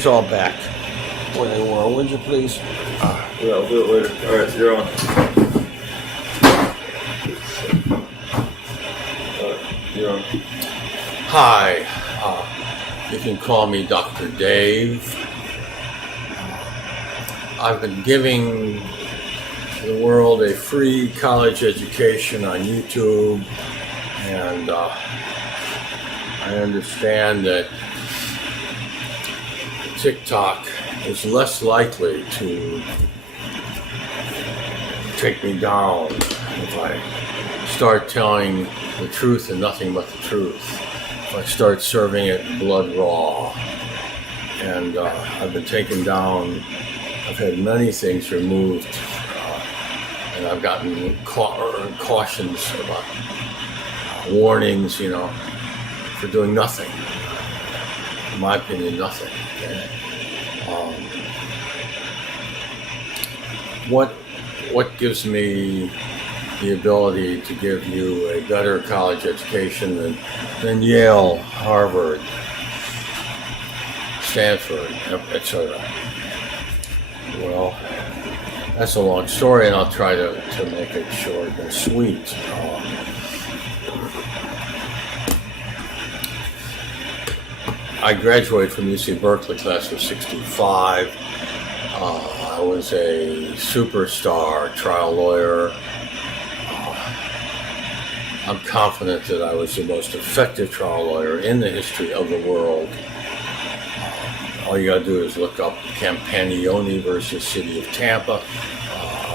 these all back where they were, would you please? Yeah, I'll do it later. All right, you're on. You're on. Hi, you can call me Dr. Dave. I've been giving the world a free college education on YouTube, and I understand that TikTok is less likely to take me down if I start telling the truth and nothing but the truth. If I start serving it blood raw. And I've been taken down. I've had many things removed, and I've gotten cautions about warnings, for doing nothing. In my opinion, nothing. What gives me the ability to give you a better college education than Yale, Harvard, Stanford, etc.? Well, that's a long story, and I'll try to make it short and sweet. I graduated from UC Berkeley class of 65. I was a superstar trial lawyer. I'm confident that I was the most effective trial lawyer in the history of the world. All you gotta do is look up Campagnoni versus City of Tampa.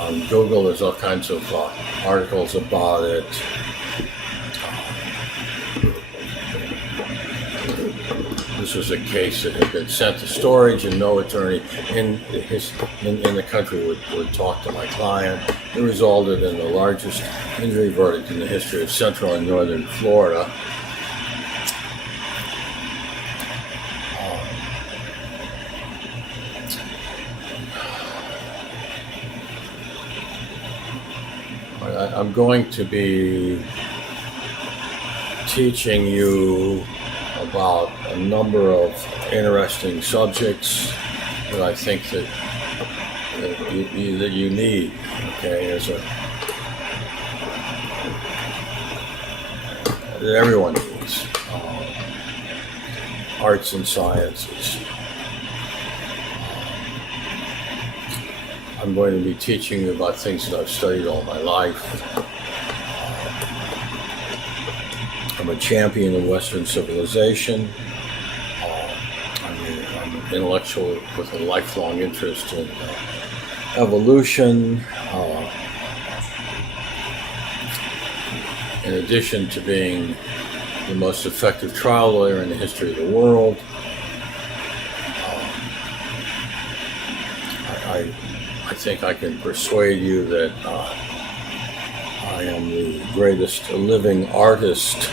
On Google, there's all kinds of articles about it. This was a case that had been sent to storage, and no attorney in the country would talk to my client. It resulted in the largest injury verdict in the history of Central and Northern Florida. I'm going to be teaching you about a number of interesting subjects that I think that you need, okay, that everyone needs. Arts and sciences. I'm going to be teaching you about things that I've studied all my life. I'm a champion of Western civilization. I'm an intellectual with a lifelong interest in evolution. In addition to being the most effective trial lawyer in the history of the world, I think I can persuade you that I am the greatest living artist.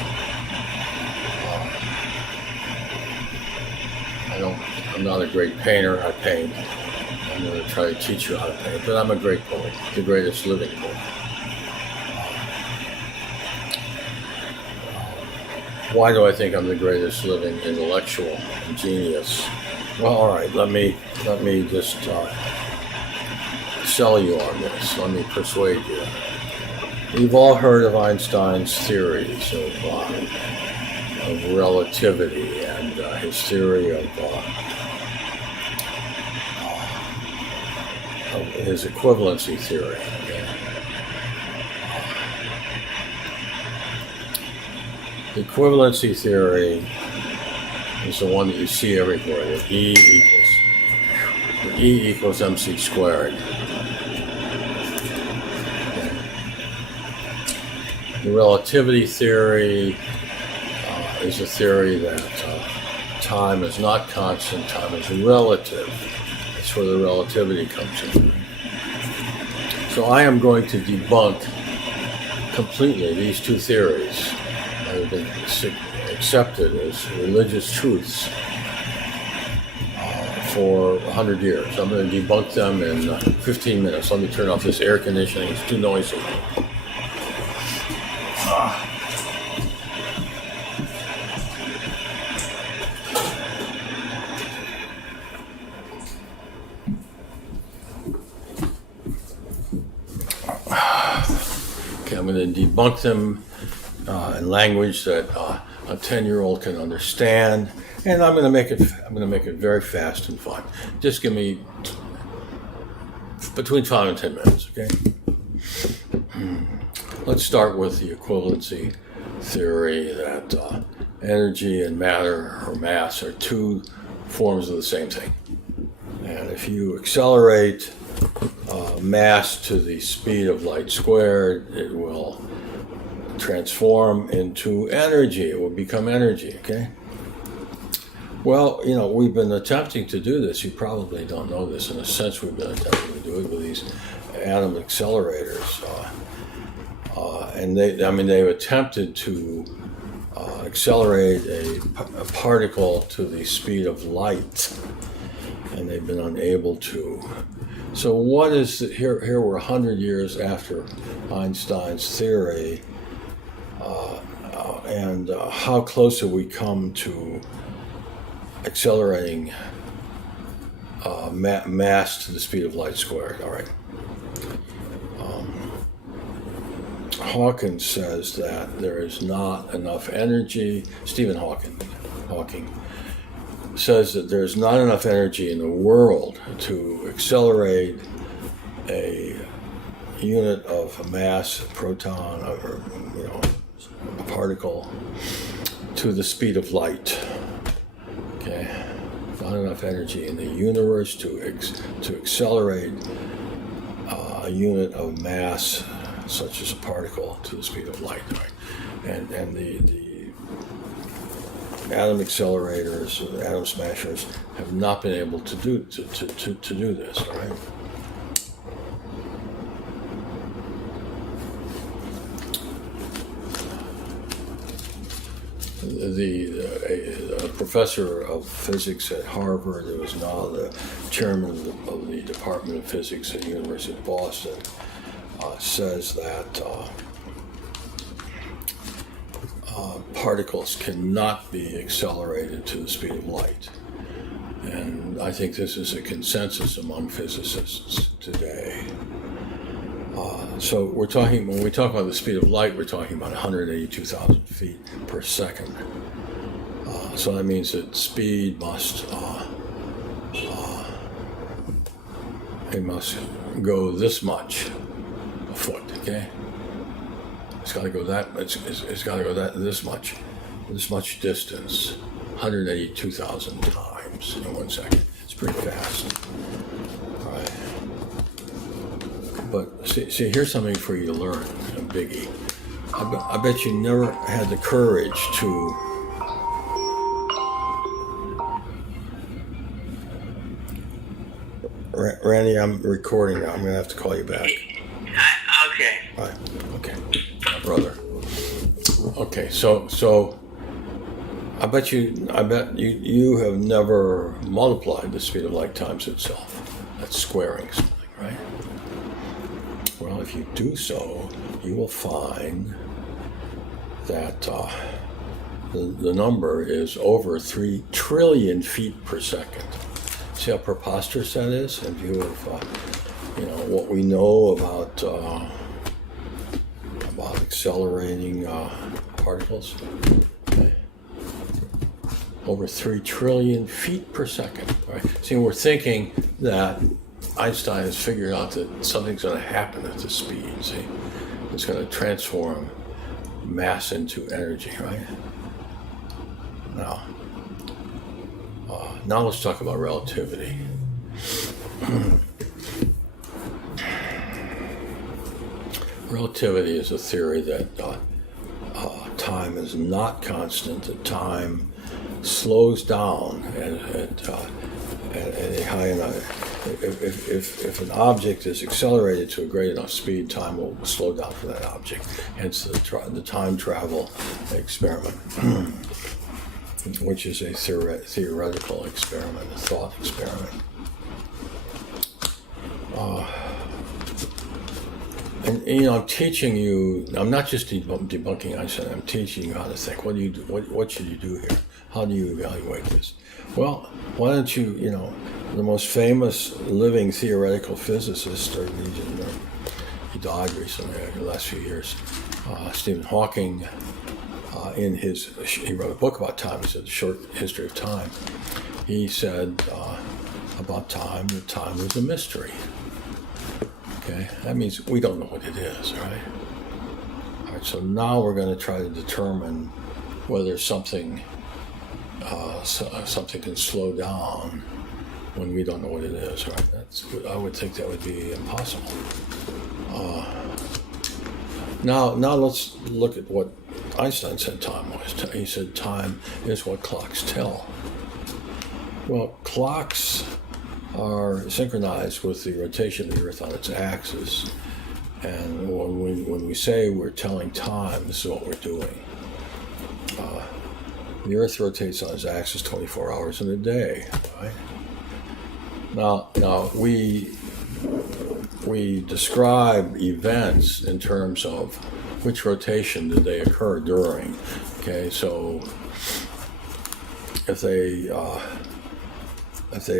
I'm not a great painter. I paint. I'm going to try to teach you how to paint, but I'm a great poet, the greatest living poet. Why do I think I'm the greatest living intellectual and genius? Well, all right. Let me just sell you on this. Let me persuade you. You've all heard of Einstein's theories of relativity and his theory of his equivalency theory. The equivalency theory is the one that you see everywhere, that E equals mc squared. The relativity theory is a theory that time is not constant, time is relative. That's where the relativity comes in. So I am going to debunk completely these two theories that have been accepted as religious truths for 100 years. I'm going to debunk them in 15 minutes. Let me turn off this air conditioning. It's too noisy. I'm going to debunk them in language that a 10-year-old can understand, and I'm going to make it very fast and fun. Just give me between 5 and 10 minutes, okay? Let's start with the equivalency theory that energy and matter or mass are two forms of the same thing. And if you accelerate mass to the speed of light squared, it will transform into energy. It will become energy, okay? Well, we've been attempting to do this. You probably don't know this. In a sense, we've been attempting to do it with these atom accelerators. And they've attempted to accelerate a particle to the speed of light, and they've been unable to. So what is here we're 100 years after Einstein's theory, and how close have we come to accelerating mass to the speed of light squared? All right. Hawking says that there is not enough energy. Stephen Hawking says that there's not enough energy in the world to accelerate a unit of mass, a proton, or a particle, to the speed of light. Okay, not enough energy in the universe to accelerate a unit of mass, such as a particle, to the speed of light. Right? And the atom accelerators, atom smashers, have not been able to do this. All right. A professor of physics at Harvard, who is now the chairman of the Department of Physics at the University of Boston, says that particles cannot be accelerated to the speed of light. And I think this is a consensus among physicists today. So when we talk about the speed of light, we're talking about 182,000 feet per second. So that means that speed must go this much a foot. Okay, it's got to go this much distance, 182,000 times in 1 second. It's pretty fast. All right. But see, here's something for you to learn, a biggie. I bet you never had the courage to Randy, I'm recording now. I'm going to have to call you back. Okay. All right. Okay. Brother. Okay, so I bet you have never multiplied the speed of light times itself. That's squaring something, right? Well, if you do so, you will find that the number is over 3 trillion feet per second. See how preposterous that is in view of what we know about accelerating particles. Okay. Over 3 trillion feet per second. Right? See, we're thinking that Einstein has figured out that something's going to happen at this speed. See, it's going to transform mass into energy, right? Now let's talk about relativity. Relativity is a theory that time is not constant, that time slows down at a high enough. If an object is accelerated to a great enough speed, time will slow down for that object. Hence the time travel experiment, which is a theoretical experiment, a thought experiment. And I'm teaching you. I'm not just debunking Einstein. I'm teaching you how to think. What do you do? What should you do here? How do you evaluate this? Well, why don't you? The most famous living theoretical physicist, or he died recently, in the last few years. Stephen Hawking, he wrote a book about time. He said, The Short History of Time. He said about time that time was a mystery. Okay, that means we don't know what it is, right? All right, so now we're going to try to determine whether something can slow down when we don't know what it is, right? I would think that would be impossible. Now let's look at what Einstein said time was. He said time is what clocks tell. Well, clocks are synchronized with the rotation of the Earth on its axis. And when we say we're telling time, this is what we're doing. The Earth rotates on its axis 24 hours in a day, right? Now we describe events in terms of which rotation did they occur during. Okay, so if they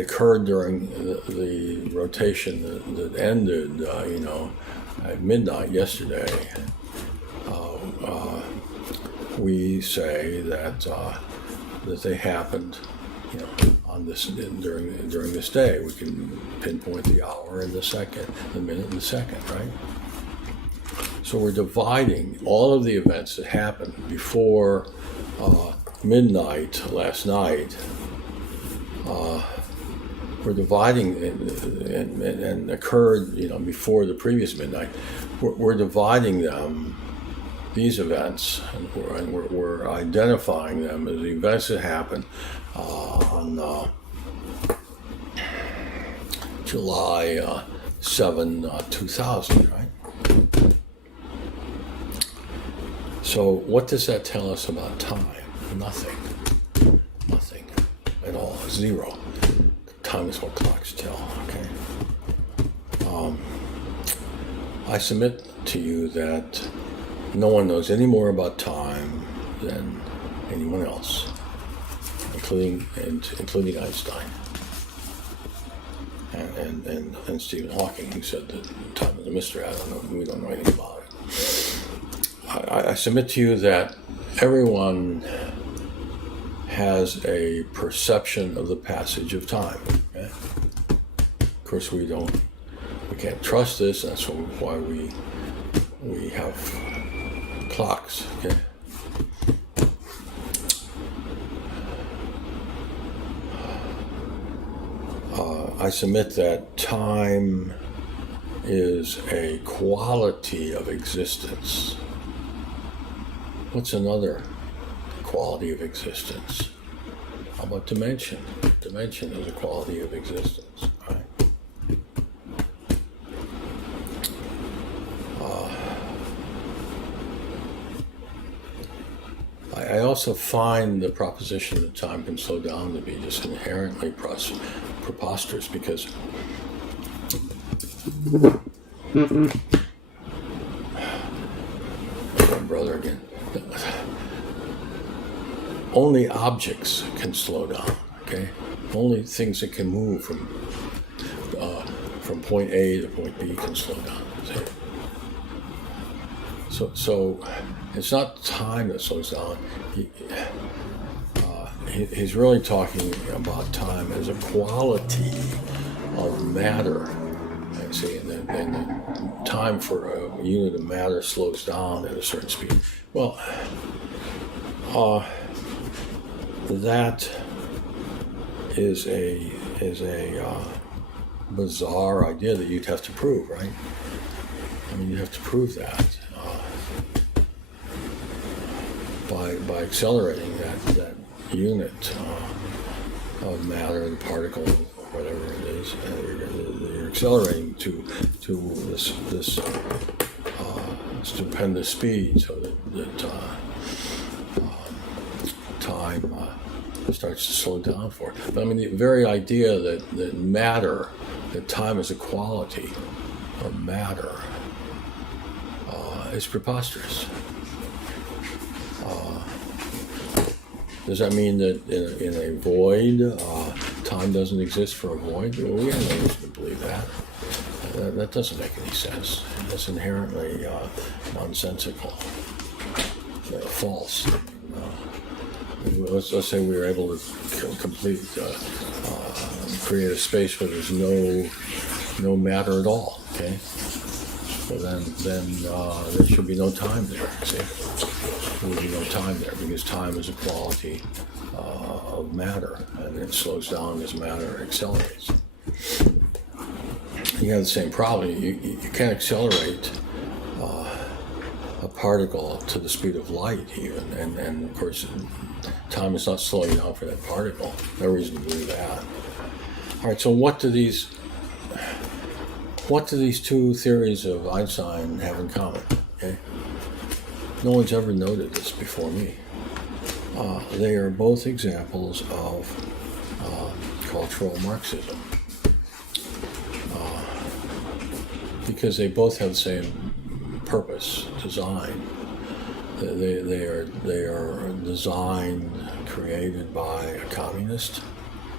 occurred during the rotation that ended, at midnight yesterday, we say that they happened, on this during this day. We can pinpoint the hour and the second, the minute and the second, right? So we're dividing all of the events that happened before midnight last night. We're dividing and occurred, before the previous midnight. We're dividing them, these events, and we're identifying them as the events that happened on July 7, 2000, right? So what does that tell us about time? Nothing at all. Zero. Time is what clocks tell. Okay. I submit to you that no one knows any more about time than anyone else, including Einstein and Stephen Hawking, who said that time is a mystery. We don't know anything about it. I submit to you that everyone has a perception of the passage of time. Okay? Of course, we can't trust this. That's why we have clocks. Okay. I submit that time is a quality of existence. What's another quality of existence? How about dimension? Dimension is a quality of existence, right? I also find the proposition that time can slow down to be just inherently preposterous, because my brother again. Only objects can slow down. Okay, only things that can move from point A to point B can slow down. So it's not time that slows down. He's really talking about time as a quality of matter. And see, and then time for a unit of matter slows down at a certain speed. Well, that is a bizarre idea that you'd have to prove, right? I mean, you have to prove that by accelerating that unit of matter, the particle, whatever it is. You're accelerating to this stupendous speed, so that time starts to slow down for it. But I mean, the very idea that matter, that time is a quality of matter, is preposterous. Does that mean that in a void, time doesn't exist for a void? Well, we have no reason to believe that. That doesn't make any sense. That's inherently nonsensical, false. Let's say we were able to create a space where there's no matter at all. Okay, well then there should be no time there. See, there would be no time there because time is a quality of matter, and it slows down as matter accelerates. You have the same problem. You can't accelerate a particle to the speed of light even, and of course time is not slowing down for that particle. No reason to do that. All right, so what do these two theories of Einstein have in common? Okay, no one's ever noted this before me. They are both examples of cultural Marxism. Because they both have the same purpose, design. They are designed, created by a communist,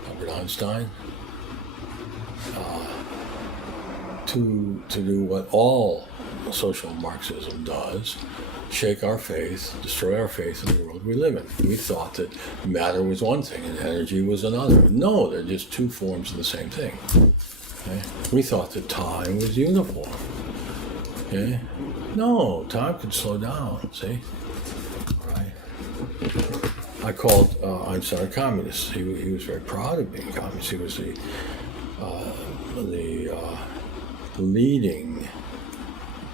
Albert Einstein, to do what all social Marxism does: shake our faith, destroy our faith in the world we live in. We thought that matter was one thing and energy was another. No, they're just two forms of the same thing. Okay? We thought that time was uniform. Okay? No, time could slow down. See? Right? I called Einstein a communist. He was very proud of being a communist. He was the leading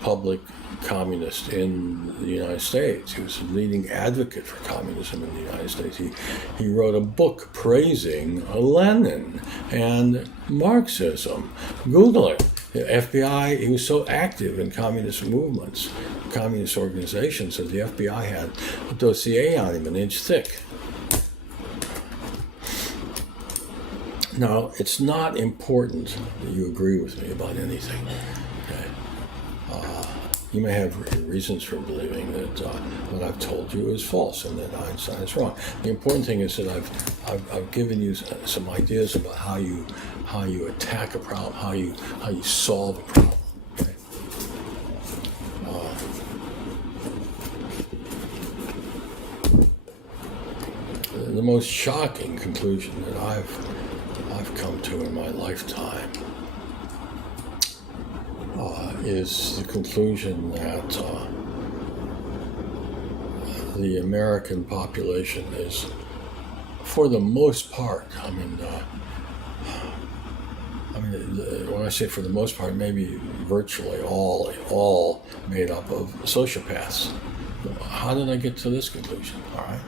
public communist in the United States. He was the leading advocate for communism in the United States. He wrote a book praising Lenin and Marxism. Google it. The FBI, he was so active in communist movements, communist organizations, that the FBI had a dossier on him an inch thick. Now, it's not important that you agree with me about anything. Okay? You may have reasons for believing that what I've told you is false and that Einstein is wrong. The important thing is that I've given you some ideas about how you attack a problem, how you solve a problem. Okay? The most shocking conclusion that I've come to in my lifetime is the conclusion that the American population is, for the most part, when I say for the most part, maybe virtually all made up of sociopaths. How did I get to this conclusion? All right.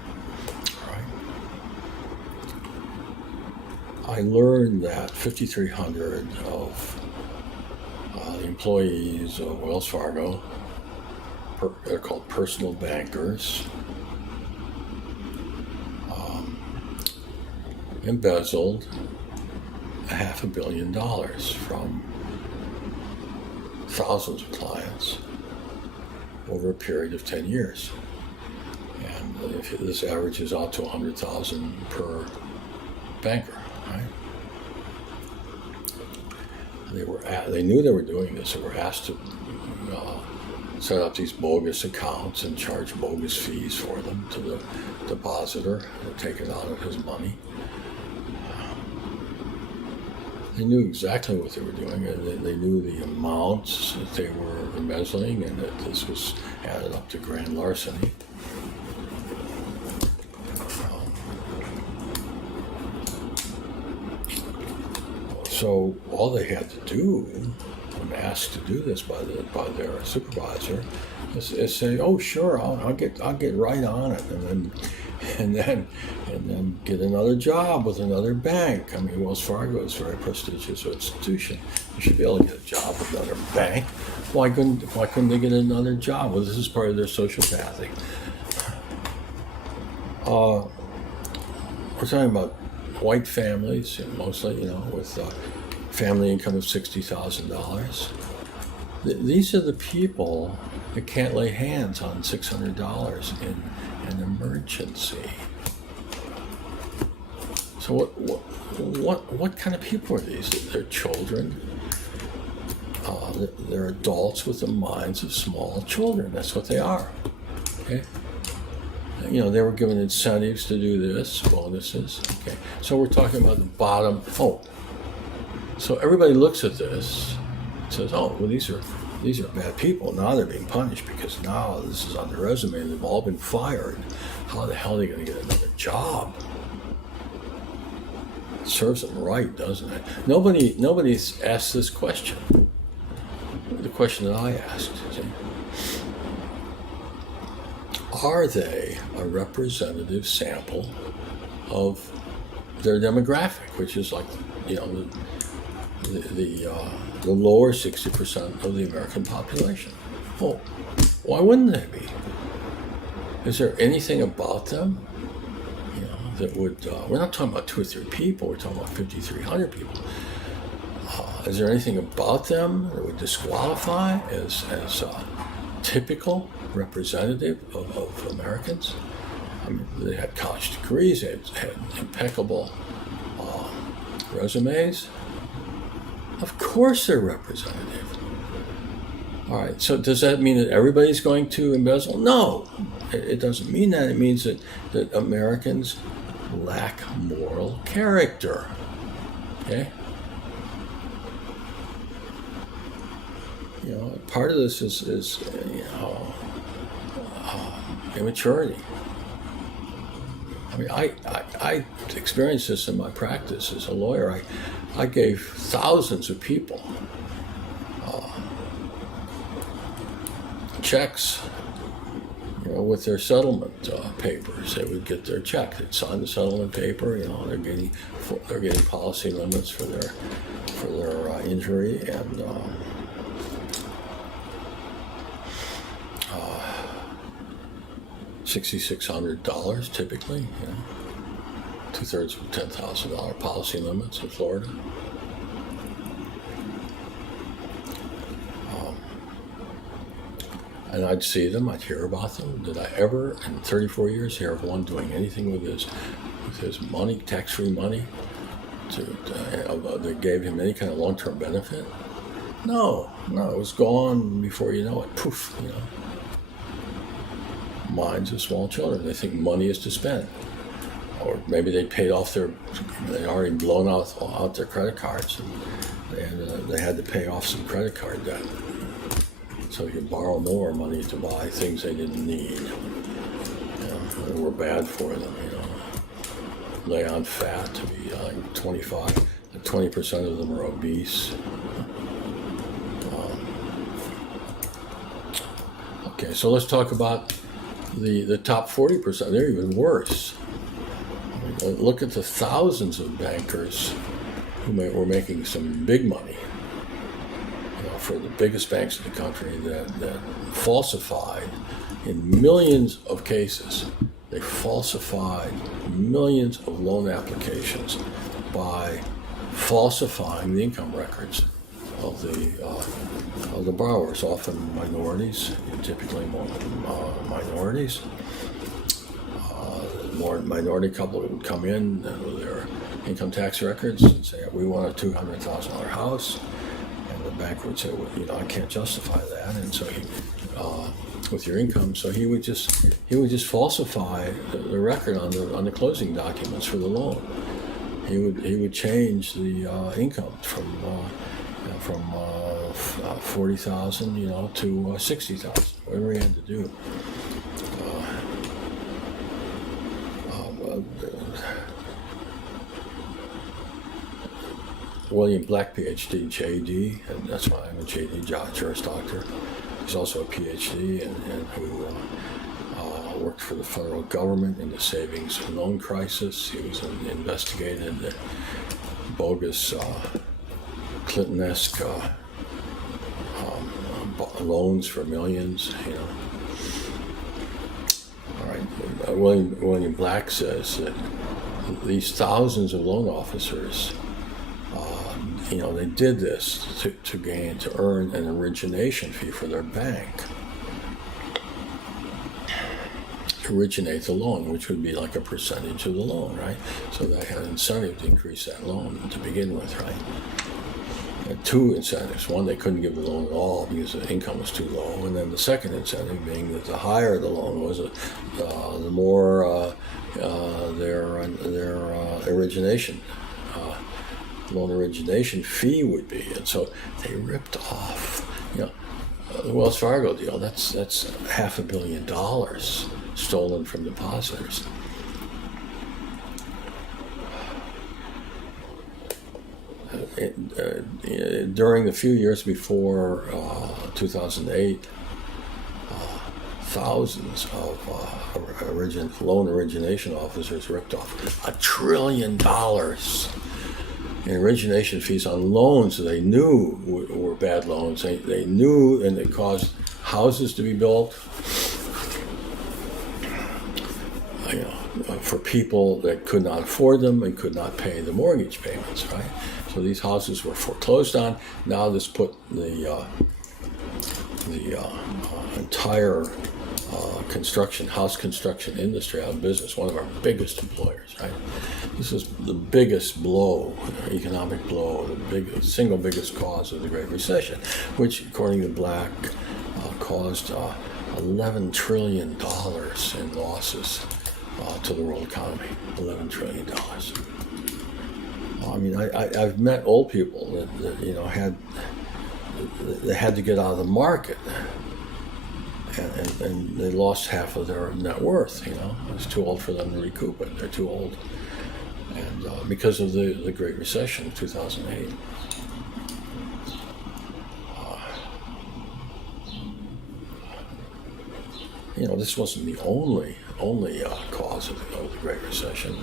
I learned that 5,300 of the employees of Wells Fargo, they're called personal bankers, embezzled $500 million from thousands of clients over a period of 10 years. And if this averages out to $100,000 per banker, right? They knew they were doing this. They were asked to set up these bogus accounts and charge bogus fees for them to the depositor to take it out of his money. They knew exactly what they were doing. They knew the amounts that they were embezzling, and that this was added up to grand larceny. So all they had to do, when asked to do this by their supervisor, is say, "Oh, sure, I'll get right on it," and then get another job with another bank. I mean, Wells Fargo is a very prestigious institution. You should be able to get a job with another bank. Why couldn't they get another job? Well, this is part of their sociopathy. We're talking about white families, mostly, with family income of $60,000. These are the people that can't lay hands on $600 in an emergency. So what kind of people are these? They're children. they're adults with the minds of small children. That's what they are. Okay. They were given incentives to do this, bonuses. Okay. So we're talking about the bottom. Oh. So everybody looks at this and says, oh, well, these are bad people. Now they're being punished because now this is on their resume and they've all been fired. How the hell are they going to get another job? It serves them right, doesn't it? Nobody's asked this question. The question that I asked. See? Are they a representative sample of their demographic, which is like, the lower 60% of the American population? Well, why wouldn't they be? Is there anything about them, that would? We're not talking about 2 or 3 people. We're talking about 5,300 people. Is there anything about them that would disqualify as typical representative of Americans? I mean, they had college degrees, they had impeccable resumes. Of course they're representative. All right, so does that mean that everybody's going to embezzle? No, it doesn't mean that. It means that Americans lack moral character. Okay? Part of this is immaturity. I mean, I experienced this in my practice as a lawyer. I gave thousands of people checks, with their settlement papers. They would get their check. They'd sign the settlement paper. They're getting policy limits for their injury and. $6,600 typically, 2/3 of $10,000 policy limits in Florida. And I'd see them, I'd hear about them. Did I ever, in 34 years, hear of one doing anything with his money, tax-free money, that gave him any kind of long-term benefit? No, it was gone before you know it. Poof, Minds of small children. They think money is to spend. Or maybe they paid off they'd already blown out their credit cards and they had to pay off some credit card debt. So you could borrow more money to buy things they didn't need. That were bad for them, Lay on fat to be like 20% of them are obese. Okay, so let's talk about the top 40%. They're even worse. Look at the thousands of bankers who were making some big money, for the biggest banks in the country that falsified in millions of cases. They falsified millions of loan applications by falsifying the income records of the borrowers, often minorities, typically minorities. More minority couple would come in with their income tax records and say, we want a $200,000 house. And the bank would say, well, I can't justify that. And so he, with your income, so he would just falsify the record on the closing documents for the loan. He would change the income from 40,000, to 60,000, whatever he had to do. William Black, PhD, JD, and that's why I'm a JD, Juris Doctor. He's also a PhD and who worked for the federal government in the savings and loan crisis. He was investigated the bogus Clinton-esque loans for millions, All right, William Black says that these thousands of loan officers, they did this to earn an origination fee for their bank. Originate the loan, which would be like a percentage of the loan, right? So they had incentive to increase that loan to begin with, right? had two incentives. One, they couldn't give the loan at all because the income was too low, and then the second incentive being that the higher the loan was, the more their origination loan origination fee would be, and so they ripped off. The Wells Fargo deal. That's $500 million stolen from depositors. During the few years before 2008, thousands of loan origination officers ripped off $1 trillion in origination fees on loans that they knew were bad loans. They knew, and it caused houses to be built for people that could not afford them and could not pay the mortgage payments, right? So these houses were foreclosed on. Now this put the entire house construction industry out of business, one of our biggest employers, right? This is the biggest blow, economic blow, the single biggest cause of the Great Recession, which, according to Black, caused $11 trillion in losses to the world economy. $11 trillion. I mean, I've met old people that had to get out of the market, and they lost half of their net worth. It's too old for them to recoup it. They're too old, and because of the Great Recession of 2008. This wasn't the only cause of the Great Recession.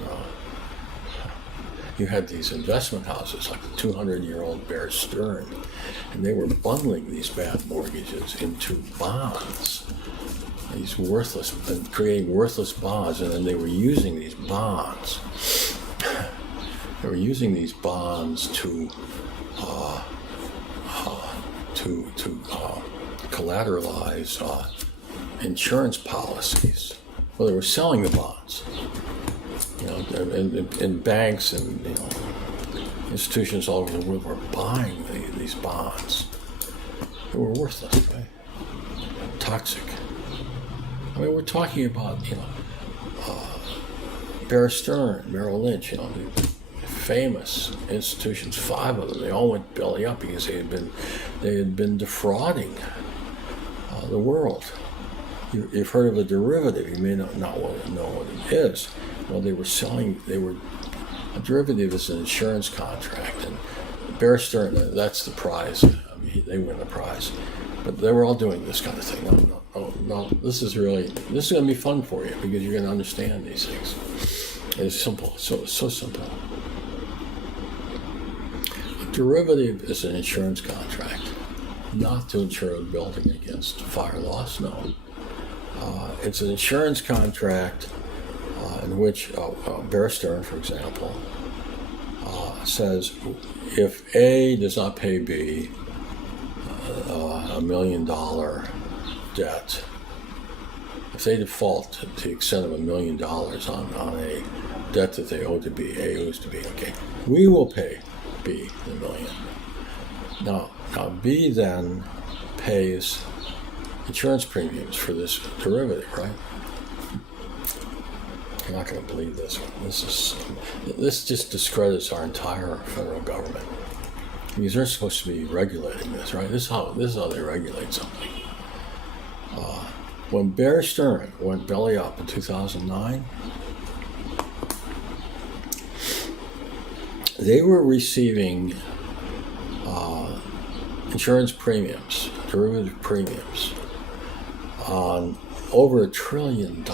You had these investment houses like the 200-year-old Bear Stearns, and they were bundling these bad mortgages into bonds, these worthless, and creating worthless bonds, and then they were using these bonds. They were using these bonds to collateralize insurance policies. Well, they were selling the bonds. And banks and institutions all over the world were buying these bonds. They were worthless, right? Toxic. I mean, we're talking about Bear Stearns, Merrill Lynch, famous institutions, 5 of them. They all went belly up because they had been defrauding the world. You've heard of a derivative. You may not know what it is. Well, a derivative is an insurance contract, and Bear Stearns, that's the prize. I mean, they win the prize. But they were all doing this kind of thing. No, this is going to be fun for you because you're going to understand these things. It's simple, so simple. A derivative is an insurance contract, not to insure a building against fire loss, no. It's an insurance contract in which Bear Stearns, for example, says if A does not pay B $1 million debt, if they default to the extent of $1 million on a debt that they owe to B, A owes to B, okay, we will pay B the $1 million. Now B then pays insurance premiums for this derivative, right? You're not going to believe this one. This just discredits our entire federal government because they're supposed to be regulating this, right? This is how they regulate something. When Bear Stearns went belly up in 2009, they were receiving insurance premiums, derivative premiums, on over $1 trillion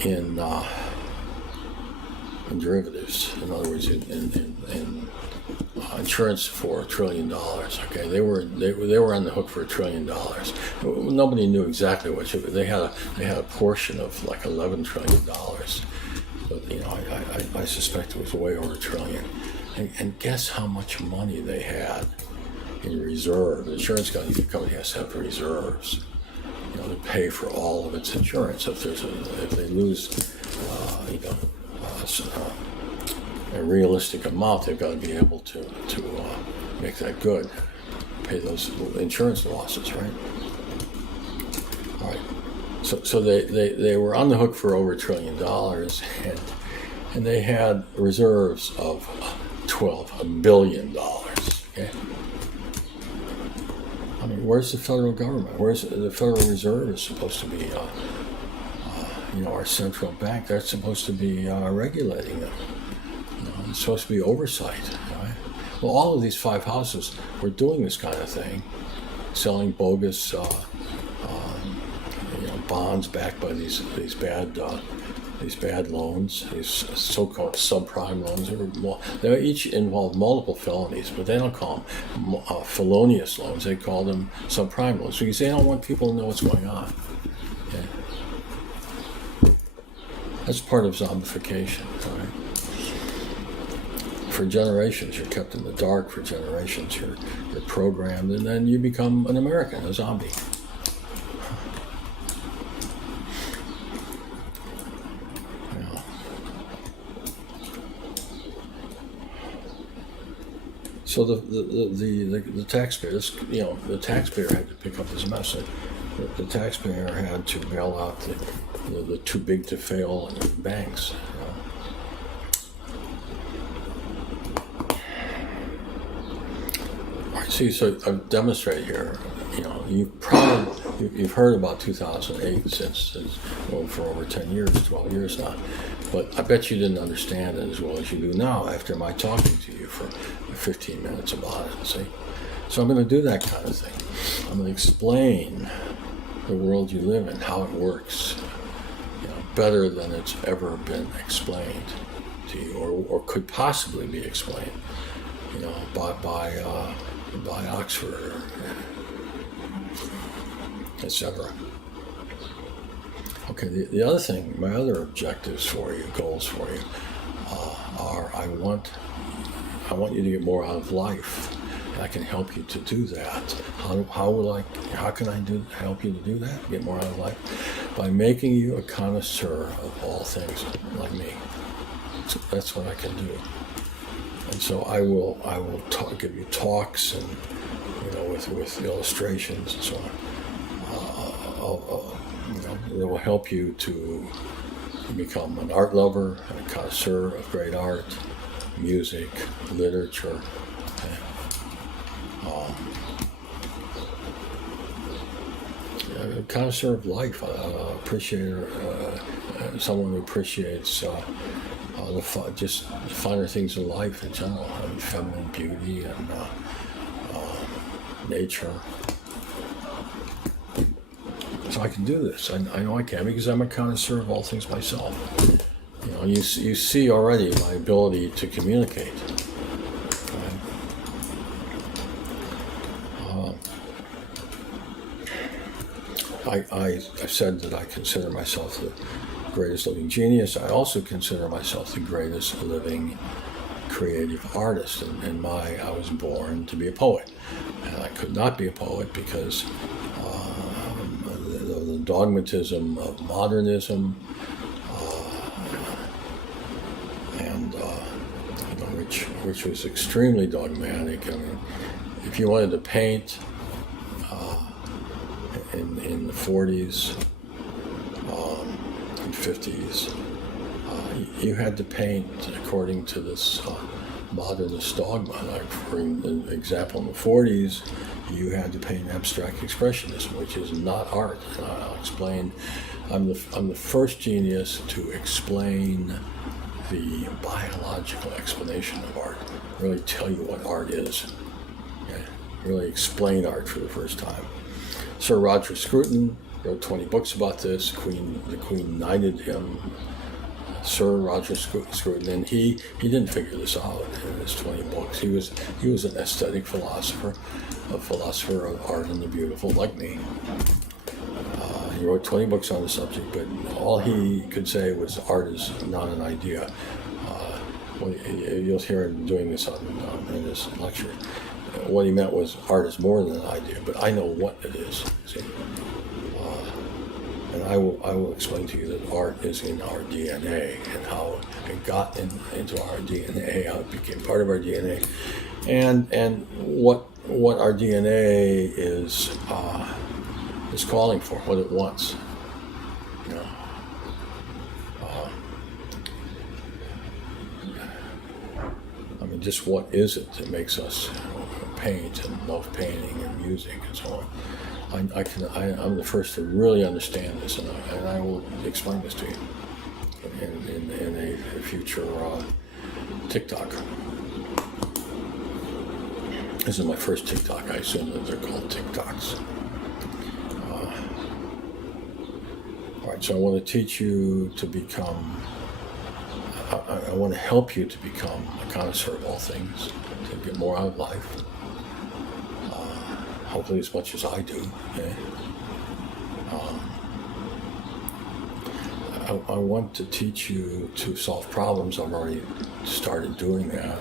in derivatives. In other words, in insurance for $1 trillion. Okay, they were on the hook for $1 trillion. Nobody knew exactly what they had. They had a portion of like $11 trillion, but I suspect it was way over $1 trillion. And guess how much money they had in reserve? The insurance company has to have reserves, to pay for all of its insurance. If they lose, a realistic amount, they've got to be able to make that good, pay those insurance losses, right? All right. So they were on the hook for over $1 trillion, and they had reserves of $12 billion. Okay. I mean, where's the federal government? Where's the Federal Reserve is supposed to be, our central bank? That's supposed to be regulating them. It's supposed to be oversight. Right? Well, all of these five houses were doing this kind of thing, selling bogus bonds backed by these bad loans, these so-called subprime loans. They each involve multiple felonies, but they don't call them felonious loans. They call them subprime loans because they don't want people to know what's going on. Okay? That's part of zombification. Right? For generations, you're kept in the dark. For generations, you're programmed, and then you become an American, a zombie. So the taxpayer, the taxpayer had to pick up this mess. The taxpayer had to bail out the too big to fail banks. All right, see, so I've demonstrated here. You've heard about 2008 since for over 10 years, 12 years now. But I bet you didn't understand it as well as you do now after my talking to you for 15 minutes about it, see? So I'm going to do that kind of thing. I'm going to explain the world you live in, how it works, better than it's ever been explained to you, or could possibly be explained, by Oxford, etc. Okay, the other thing, my other objectives for you, goals for you, are I want you to get more out of life. And I can help you to do that. How can I help you to do that? Get more out of life? By making you a connoisseur of all things like me. So that's what I can do. And so I will give you talks and with illustrations and so on. It will help you to become an art lover and a connoisseur of great art, music, literature. A connoisseur of life, appreciator, someone who appreciates just finer things in life in general, feminine beauty and nature. So I can do this. I know I can because I'm a connoisseur of all things myself. You see already my ability to communicate. I've said that I consider myself the greatest living genius. I also consider myself the greatest living creative artist. I was born to be a poet. And I could not be a poet because the dogmatism of modernism, which was extremely dogmatic. I mean, if you wanted to paint in the 40s and 50s, you had to paint according to this modernist dogma. Like, for example, in the 40s, you had to paint abstract expressionism, which is not art. And I'll explain. I'm the first genius to explain the biological explanation of art. Really tell you what art is. Okay? Really explain art for the first time. Sir Roger Scruton wrote 20 books about this. The Queen knighted him, Sir Roger Scruton, and he didn't figure this out in his 20 books. He was an aesthetic philosopher, a philosopher of art and the beautiful, like me. He wrote 20 books on the subject, but all he could say was art is not an idea. You'll hear him doing this in this lecture. What he meant was art is more than an idea, but I know what it is. See? And and I will explain to you that art is in our DNA and how it got into our DNA, how it became part of our DNA, and what our DNA is calling for, what it wants. You know, I mean, just what is it that makes us paint and love painting and music and so on? I'm the first to really understand this, and I will explain this to you in a future TikTok. This is my first TikTok. I assume that they're called TikToks. All right, so I want to teach you to become. I want to help you to become a connoisseur of all things, to get more out of life. Hopefully as much as I do. Okay? I want to teach you to solve problems. I've already started doing that.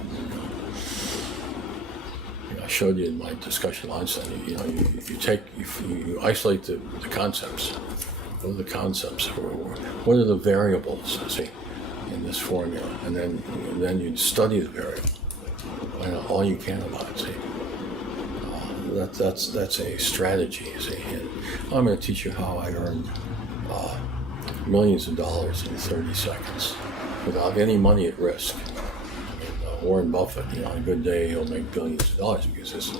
I showed you in my discussion last time. You isolate the concepts. What are the concepts? What are the variables? See, in this formula, and then you study the variable. Find out all you can about it. See. That's a strategy, see. And I'm going to teach you how I earned millions of dollars in 30 seconds without any money at risk. I mean, Warren Buffett, on a good day, he'll make billions of dollars because his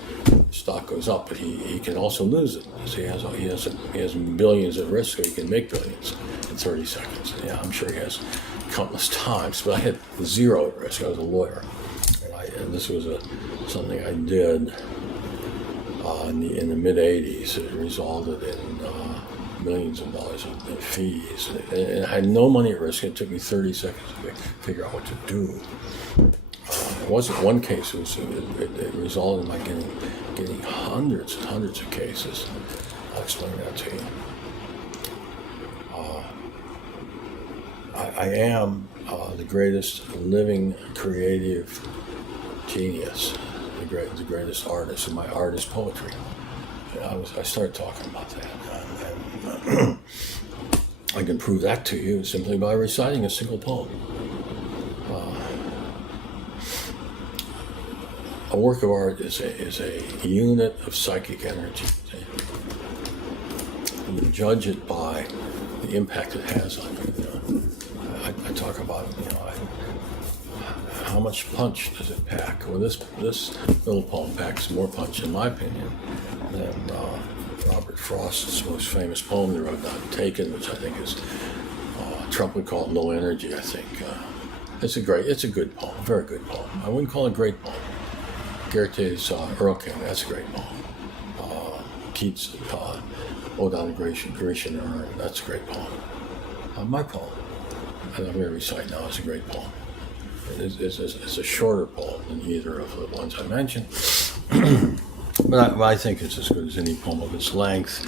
stock goes up, but he can also lose it. So he has billions at risk, so he can make billions in 30 seconds. Yeah, I'm sure he has countless times, but I had zero at risk. I was a lawyer, and this was something I did. In the mid-'80s, it resulted in millions of dollars in fees. And I had no money at risk. It took me 30 seconds to figure out what to do. It wasn't one case. It resulted in my getting hundreds and hundreds of cases. I'll explain that to you. I am the greatest living creative genius. The greatest artist, and my art is poetry. I started talking about that, and I can prove that to you simply by reciting a single poem. A work of art is a unit of psychic energy. And you judge it by the impact it has on you. I talk about how much punch does it pack? Well, this little poem packs more punch, in my opinion, than Robert Frost's most famous poem, The Road Not Taken, which I think is Trump would call it low energy. I think it's a good poem, a very good poem. I wouldn't call it a great poem. Goethe's Earl King, that's a great poem. Keats' Ode on the Grecian Urn, that's a great poem. My poem, that I'm going to recite now, is a great poem. It's a shorter poem than either of the ones I mentioned, but I think it's as good as any poem of its length.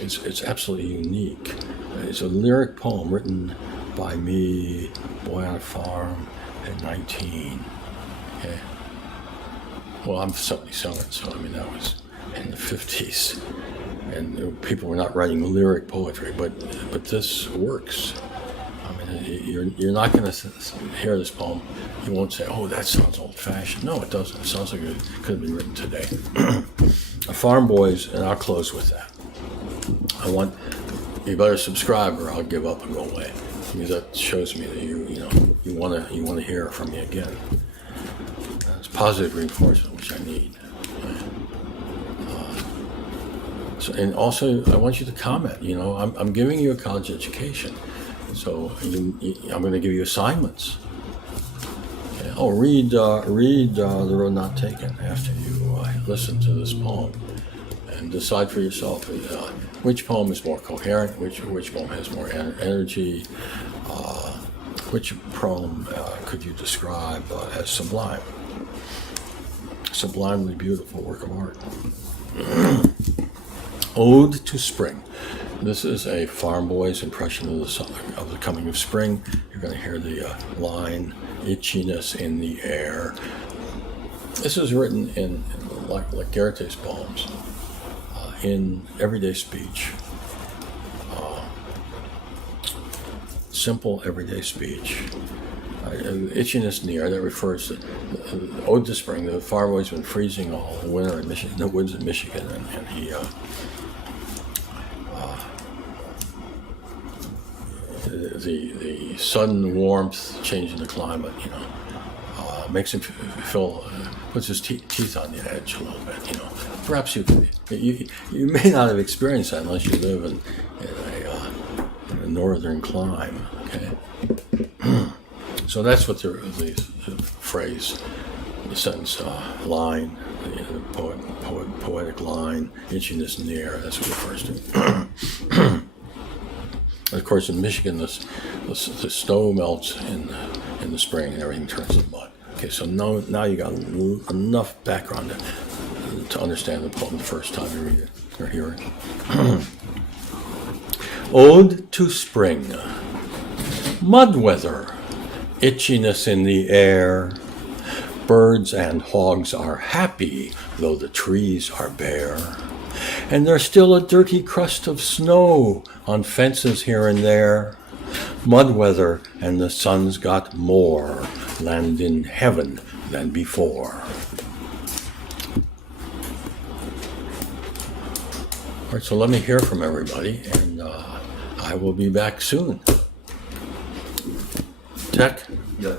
It's absolutely unique. It's a lyric poem written by me, boy on a farm, at 19. Okay. Well, I'm 77, so I mean that was in the 50s, and people were not writing lyric poetry, but this works. You're not going to hear this poem. You won't say, "Oh, that sounds old-fashioned." No, it doesn't. It sounds like it could have been written today. Farm Boys, and I'll close with that. You better subscribe, or I'll give up and go away, because that shows me that you want to hear from me again. It's positive reinforcement, which I need. And also, I want you to comment. I'm giving you a college education. So I'm going to give you assignments. Okay. Oh, read The Road Not Taken after you listen to this poem, and decide for yourself which poem is more coherent, which poem has more energy, which poem could you describe as sublime, sublimely beautiful work of art. Ode to Spring. This is a Farm Boy's impression of the coming of spring. You're going to hear the line, itchiness in the air. This is written in like Goethe's poems, in everyday speech. simple everyday speech. Itchiness near, that refers to ode to spring. The farmer's been freezing all winter in Michigan, the woods in Michigan, and he the sudden warmth, changing the climate, makes him feel, puts his teeth on the edge a little bit. Perhaps you may not have experienced that unless you live in a northern clime. Okay. So that's what the phrase, the sentence, line, the poetic line, itchiness near, that's what it refers to. Of course, in Michigan, the snow melts in the spring and everything turns to mud. Okay, so now you got enough background to understand the poem the first time you read it or hear it. Ode to Spring. Mud weather. Itchiness in the air. Birds and hogs are happy, though the trees are bare. And there's still a dirty crust of snow on fences here and there. Mud weather, and the sun's got more land in heaven than before. All right, so let me hear from everybody, and I will be back soon. Tech? Yeah.